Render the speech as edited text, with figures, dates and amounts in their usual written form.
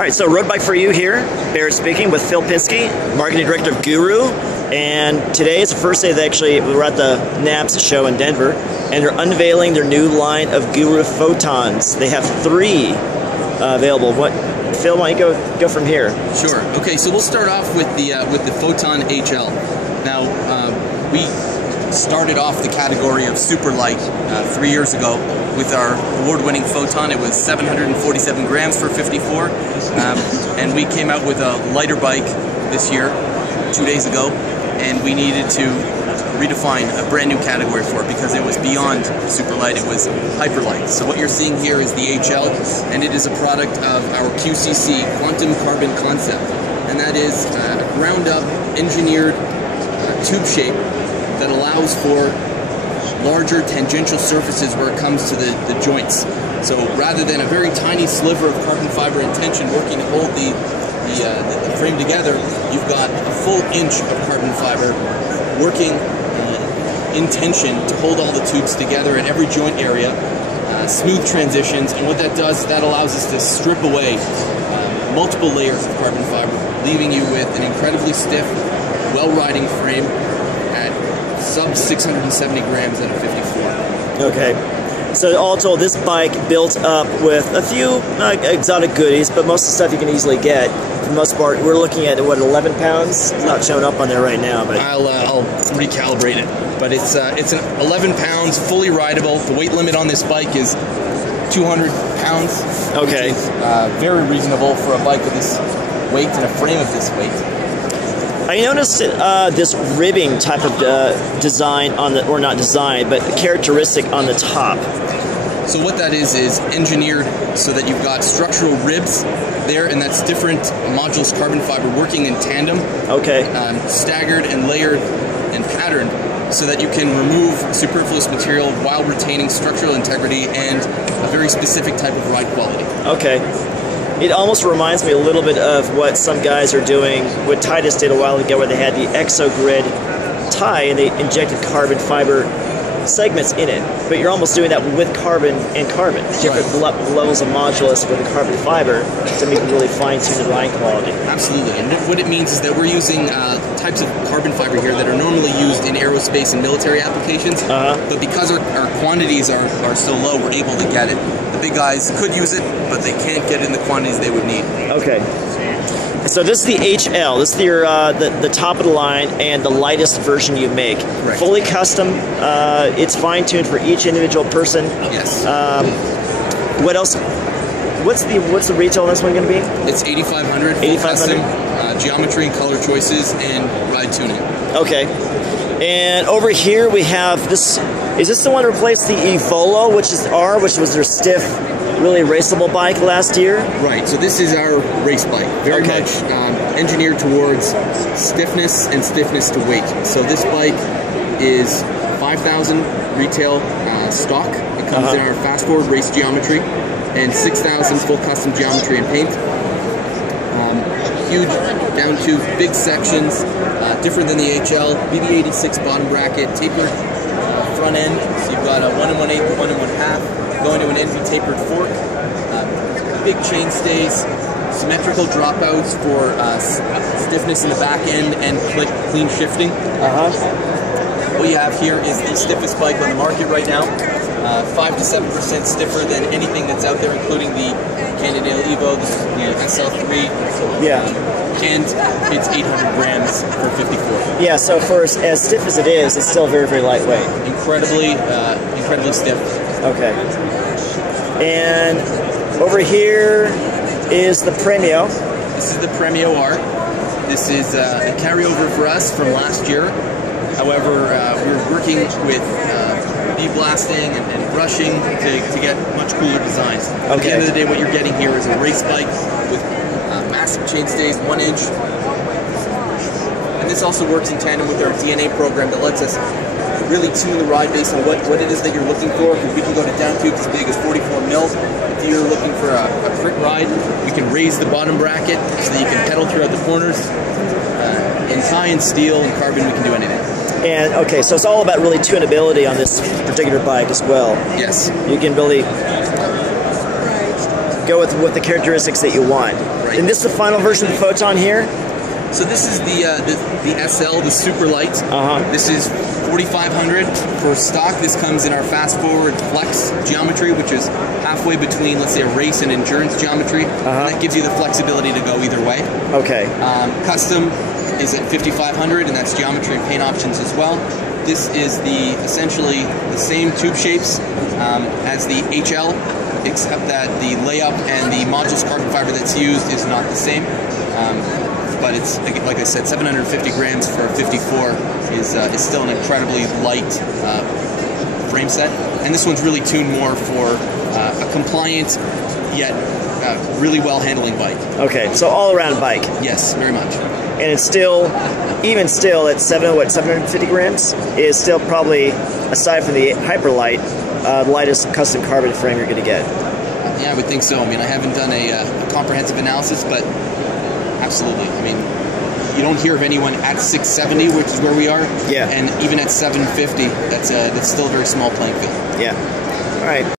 right, so Road Bike for You here. Barrett speaking with Phil Pinsky, Marketing Director of Guru. And today is the first day that we're at the NAHBS show in Denver, and they're unveiling their new line of Guru Photons. They have 3 available. Phil, why don't you go from here? Sure. Okay, so we'll start off with the Photon HL. Now, we started off the category of super light 3 years ago with our award-winning Photon. It was 747 grams for 54, and we came out with a lighter bike this year, 2 days ago, and we needed to redefine a brand new category for it because it was beyond super light. It was hyperlight. So what you're seeing here is the HL, and it is a product of our QCC, Quantum Carbon Concept, and that is a ground-up engineered tube shape that allows for larger tangential surfaces where it comes to the joints. So rather than a very tiny sliver of carbon fiber in tension working to hold the frame together, you've got a full inch of carbon fiber working in tension to hold all the tubes together at every joint area, smooth transitions, and what that does is that allows us to strip away multiple layers of carbon fiber, leaving you with an incredibly stiff, well-riding frame at sub 670 grams at a 54. Okay. So all told, this bike built up with a few exotic goodies, but most of the stuff you can easily get. For the most part, we're looking at, what, 11 pounds? It's not showing up on there right now, but I'll recalibrate it. But it's an 11 pounds, fully rideable. The weight limit on this bike is 200 pounds. Okay. Which is very reasonable for a bike of this weight and a frame of this weight. I noticed this ribbing type of design on the, or not design, but characteristic on the top. So what that is engineered so that you've got structural ribs there, and that's different modulus carbon fiber working in tandem. Okay. Staggered and layered and patterned so that you can remove superfluous material while retaining structural integrity and a very specific type of ride quality. Okay. It almost reminds me a little bit of what some guys are doing, what Titus did a while ago, where they had the ExoGrid tie and they injected carbon fiber segments in it. But you're almost doing that with carbon and carbon, different levels of modulus with the carbon fiber to make it really fine-tune the ride quality. Absolutely. And what it means is that we're using types of carbon fiber here that are normally used in aerospace and military applications, but because our quantities are so low, we're able to get it. The big guys could use it, but they can't get it in the quantities they would need. Okay. So this is the HL. This is your the top of the line and the lightest version you make. Right. Fully custom. It's fine-tuned for each individual person. Yes. What else? What's the retail on this one going to be? It's 8,500. 8,500. Geometry and color choices and ride tuning. Okay. And over here we have this. Is this the one that replaced the Evolo, which was their stiff, really raceable bike last year? Right, so this is our race bike. Very much engineered towards stiffness and stiffness to weight. So this bike is 5,000 retail stock. It comes in our fast forward race geometry and 6,000 full custom geometry and paint. Huge down tube, big sections, different than the HL. BB86 bottom bracket, tapered front end. So you've got a 1 1/8, 1 1/2. Going to an NV tapered fork, big chain stays, symmetrical dropouts for stiffness in the back end and clean shifting. What you have here is the stiffest bike on the market right now, 5 to 7% stiffer than anything that's out there, including the Cannondale Evo, the SL3. Yeah. And it's 800 grams for 54. Yeah, so for as stiff as it is, it's still very, very lightweight. Incredibly stiff. Okay. And over here is the Premio. This is the Premio R. This is a carryover for us from last year. However, we're working with blasting and brushing to get much cooler designs. Okay. At the end of the day, what you're getting here is a race bike with massive chain stays, 1 inch. And this also works in tandem with our DNA program that lets us really tune the ride based on what it is that you're looking for. We can go to down tubes as big as 44 mil. If you're looking for a quick ride, we can raise the bottom bracket so that you can pedal throughout the corners. In tie and steel and carbon, we can do anything. And okay, so it's all about really tunability on this particular bike as well. Yes. You can really go with the characteristics that you want. Right. And this is the final version of the Photon here? So this is the SL, the Super Light. This is 4,500 for stock. This comes in our fast forward flex geometry, which is halfway between, let's say, a race and endurance geometry. And that gives you the flexibility to go either way. Okay. Custom is at 5,500, and that's geometry and paint options as well. This is essentially the same tube shapes as the HL, except that the layup and the modulus carbon fiber that's used is not the same. But it's, like I said, 750 grams for a 54 is still an incredibly light frame set. And this one's really tuned more for a compliant yet really well handling bike. Okay, so all around bike. Yes, very much. And it's still, even still at 750 grams, is still probably, aside from the Hyperlight, the lightest custom carbon frame you're going to get. Yeah, I would think so. I mean, I haven't done a comprehensive analysis, but absolutely. I mean, you don't hear of anyone at 670, which is where we are. Yeah. And even at 750, that's still a very small playing field. Yeah. All right.